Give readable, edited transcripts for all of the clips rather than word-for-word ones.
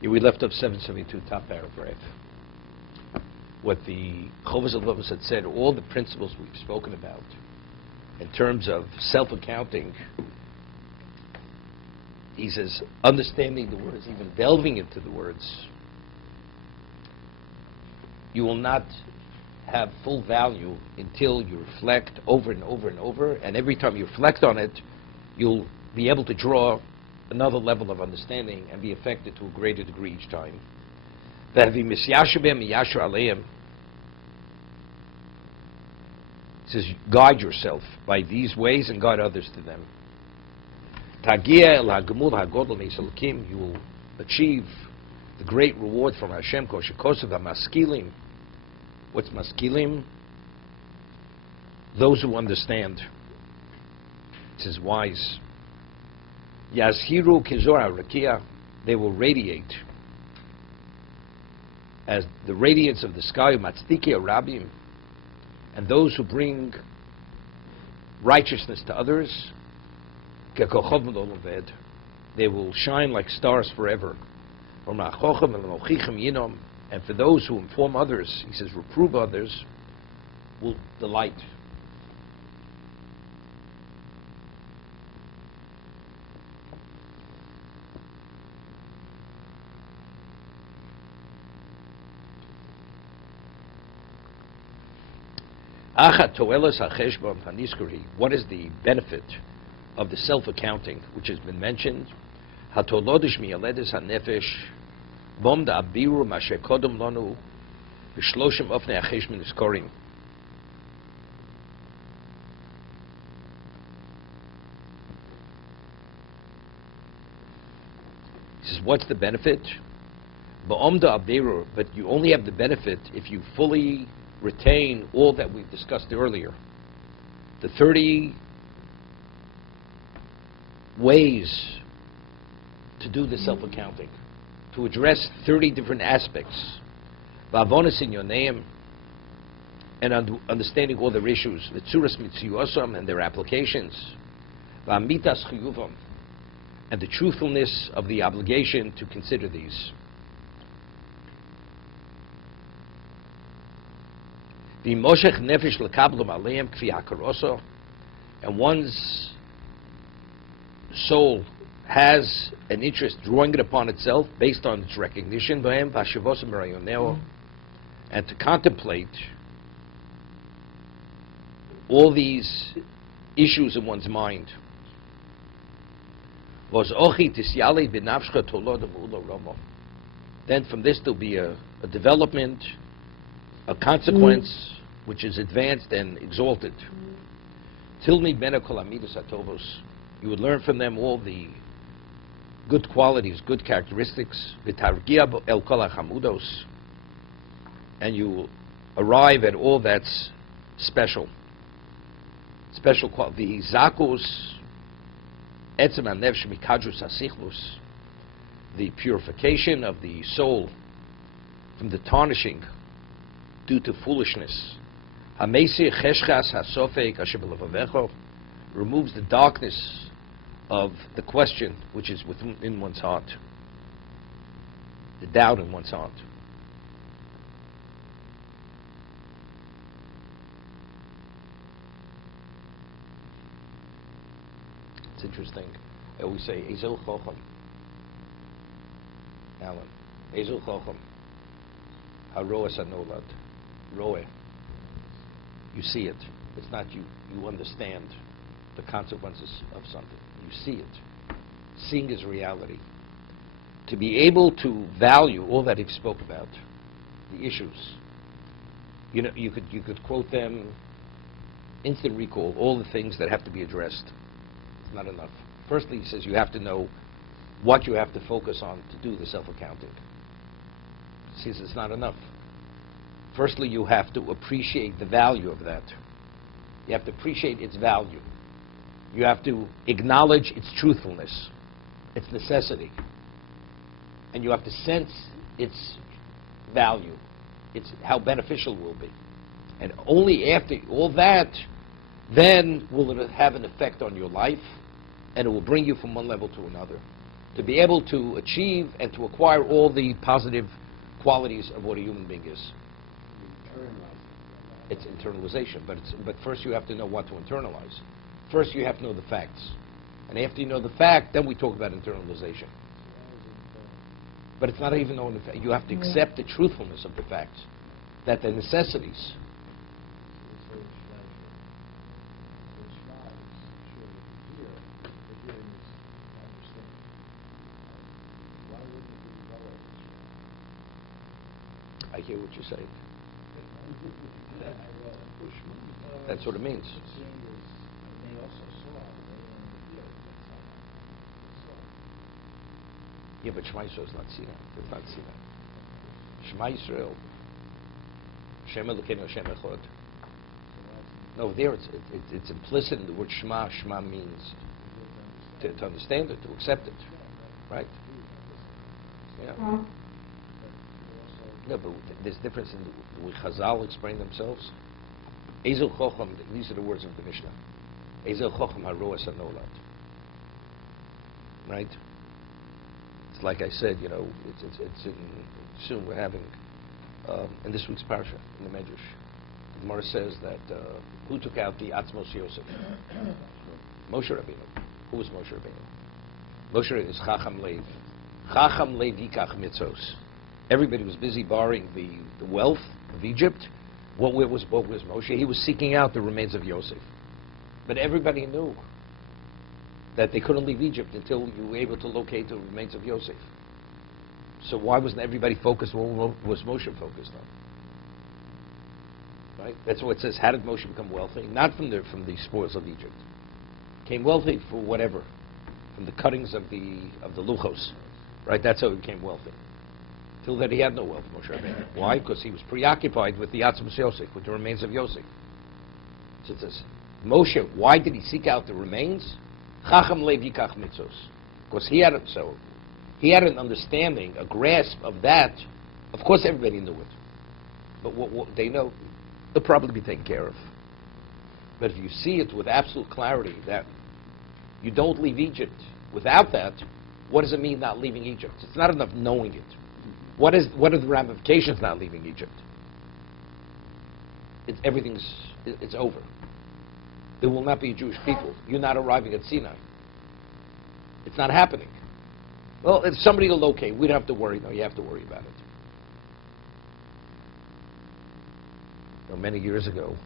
Yeah, we left up 772, top paragraph. What the Chovos HaLevavos had said, all the principles we've spoken about in terms of self-accounting, he says, understanding the words, even delving into the words, you will not have full value until you reflect over and over and over, and every time you reflect on it, you'll be able to draw another level of understanding and be affected to a greater degree each time. He says, guide yourself by these ways and guide others to them. You will achieve the great reward from Hashem. What's maskilim? Those who understand. It says wise. Yazhiru kizor rakia. They will radiate as the radiance of the sky. Matzdiki rabim. And those who bring righteousness to others, they will shine like stars forever. And for those who inform others, he says, reprove others, will delight. What is the benefit of the self-accounting, which has been mentioned? He says, what's the benefit? But you only have the benefit if you fully retain all that we've discussed earlier. The 30 ways to do the self-accounting, to address 30 different aspects. V'avonis in your name, and understanding all their issues. V'tzuras mitziyosam, and their applications. V'amitas chiyuvam, and the truthfulness of the obligation to consider these. And one's soul has an interest drawing it upon itself based on its recognition, and to contemplate all these issues in one's mind. Then from this there'll be a development, a consequence which is advanced and exalted. Tilmid bena kol amidos hatovos. You would learn from them all the good qualities, good characteristics. V'targia el kol hachamudos. And you will arrive at all that's special. Special quality. V'zakus etzem hanefesh mikadrus hasichlus. The purification of the soul from the tarnishing due to foolishness. Removes the darkness of the question which is within one's heart, the doubt in one's heart. It's interesting. I always say, Ezel Chocham. Alan, Ezel Chocham. Haroas Anolad. Roe. You see it. It's not you. You understand the consequences of something. You see it. Seeing is reality. To be able to value all that he spoke about, the issues. You know, you could quote them, instant recall, all the things that have to be addressed. It's not enough. Firstly, he says you have to know what you have to focus on to do the self-accounting. He says it's not enough. Firstly, you have to appreciate the value of that. You have to appreciate its value. You have to acknowledge its truthfulness, its necessity. And you have to sense its value, its how beneficial it will be. And only after all that, then will it have an effect on your life, and it will bring you from one level to another. to be able to achieve and to acquire all the positive qualities of what a human being is. It's internalization, but first you have to know what to internalize. First you have to know the facts. And after you know the fact, then we talk about internalization. But it's not even knowing the fact. You have to accept the truthfulness of the facts, that the necessities. I hear what you're saying. That's what it means. Yeah, but Shema Yisrael is not Sinai. It's not Sinai. Shema Yisrael. Shem Elokeinu Hashem Echad. No, there it's implicit in the word Shema. Shema means to understand it, to accept it, right? Yeah. No, but there's difference in the way Chazal explain themselves. Ezel Chocham, these are the words of the Mishnah. Ezel Chocham haroas hanolad. Right? It's like I said, you know, soon we're having, in this week's parsha, in the Medrash, the Gemara says that who took out the Atzmos Yosef? Moshe Rabbeinu. Who was Moshe Rabbeinu? Moshe is Chacham Lev. Chacham Lev Yikach Mitzos. Everybody was busy borrowing the wealth of Egypt. What was Moshe? He was seeking out the remains of Yosef. But everybody knew that they couldn't leave Egypt until you were able to locate the remains of Yosef. So why wasn't everybody focused on what was Moshe focused on? Right? That's what it says. How did Moshe become wealthy? Not from the spoils of Egypt. Became wealthy for whatever, from the cuttings of the luchos. Right? That's how he became wealthy. Till then he had no wealth, Moshe Rabbeinu. Why? Because he was preoccupied with the Atzmos Yosef, with the remains of Yosef. So it says, Moshe, why did he seek out the remains? Chacham Lev Yikach Mitzos. Because he had an understanding, a grasp of that. Of course everybody knew it. But what they know, it'll probably be taken care of. But if you see it with absolute clarity that you don't leave Egypt without that, what does it mean not leaving Egypt? It's not enough knowing it. What are the ramifications not leaving Egypt? It's over. There will not be a Jewish people. You're not arriving at Sinai. It's not happening. Well, if somebody will locate, we don't have to worry. No, you have to worry about it. You know, many years ago,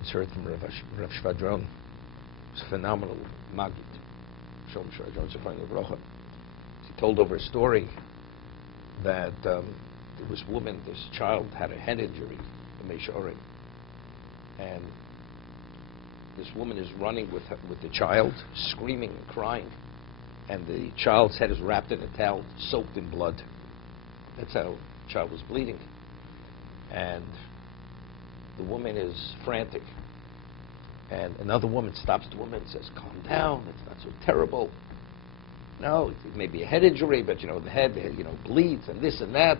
I heard from Rav Shvadron. It was a phenomenal Maggid. Shalom Shvadron, Zefraim Levrocha. He told over a story that there was a woman, this child had a head injury, a Meishorim, and this woman is running with the child, screaming and crying, and the child's head is wrapped in a towel, soaked in blood. That's how the child was bleeding. And the woman is frantic. And another woman stops the woman and says, calm down, it's not so terrible. No, it may be a head injury, but the head, bleeds and this and that.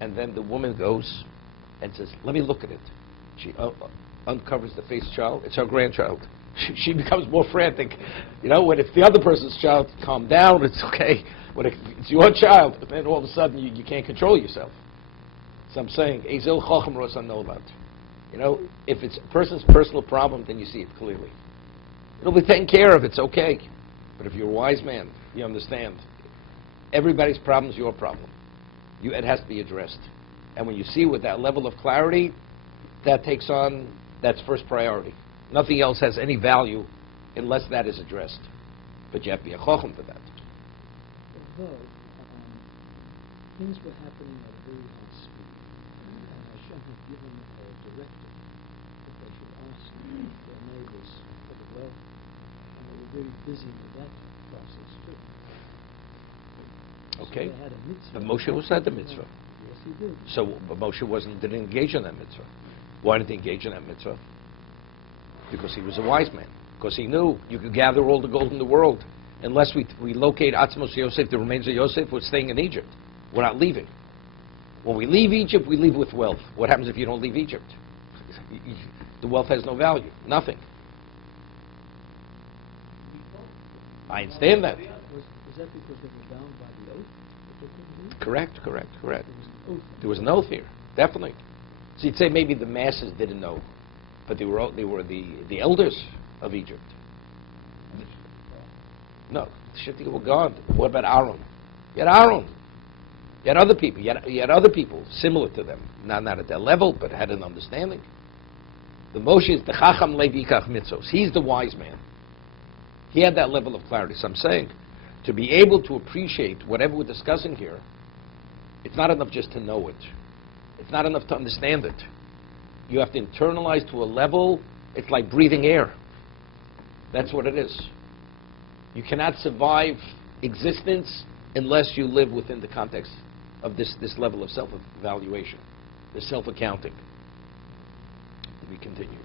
And then the woman goes and says, let me look at it. She uncovers the face of the child. It's her grandchild. She becomes more frantic. When it's the other person's child, calm down, it's okay. When it's your child, then all of a sudden you can't control yourself. So I'm saying, Ezel Chacham Rosan Nolad. If it's a person's personal problem, then you see it clearly. It'll be taken care of, it's okay. But if you're a wise man, you understand. Everybody's problem is your problem. It has to be addressed. And when you see with that level of clarity, that's first priority. Nothing else has any value unless that is addressed. But you have to be a chacham for that. Although things were happening at a very high speed, and Hashem had given a directive that they should ask their neighbors for the wealth, and they were very busy with that process too. Okay. So they had a mitzvah. But Moshe was not the mitzvah. Yes, he did. So but Moshe didn't engage in that mitzvah. Why didn't he engage in that mitzvah? Because he was a wise man. Because he knew you could gather all the gold in the world. Unless we locate Atzmos Yosef, the remains of Yosef, we're staying in Egypt. We're not leaving. When we leave Egypt, we leave with wealth. What happens if you don't leave Egypt? The wealth has no value. Nothing. I understand that. Was Is that because they were bound by the oath that they couldn't do it? Correct, correct, correct. There was an oath. There was an oath here, definitely. So you'd say maybe the masses didn't know, but they were the elders of Egypt. No, Shittim were gone. What about Aaron? You had Aaron. You had other people. You had other people similar to them, not at their level, but had an understanding. The Moshe is the Chacham Levi Yikach Mitzvos. He's the wise man. He had that level of clarity. So I'm saying, to be able to appreciate whatever we're discussing here, it's not enough just to know it. It's not enough to understand it. You have to internalize to a level, it's like breathing air. That's what it is. You cannot survive existence unless you live within the context of this level of self-evaluation, the self-accounting. We continue.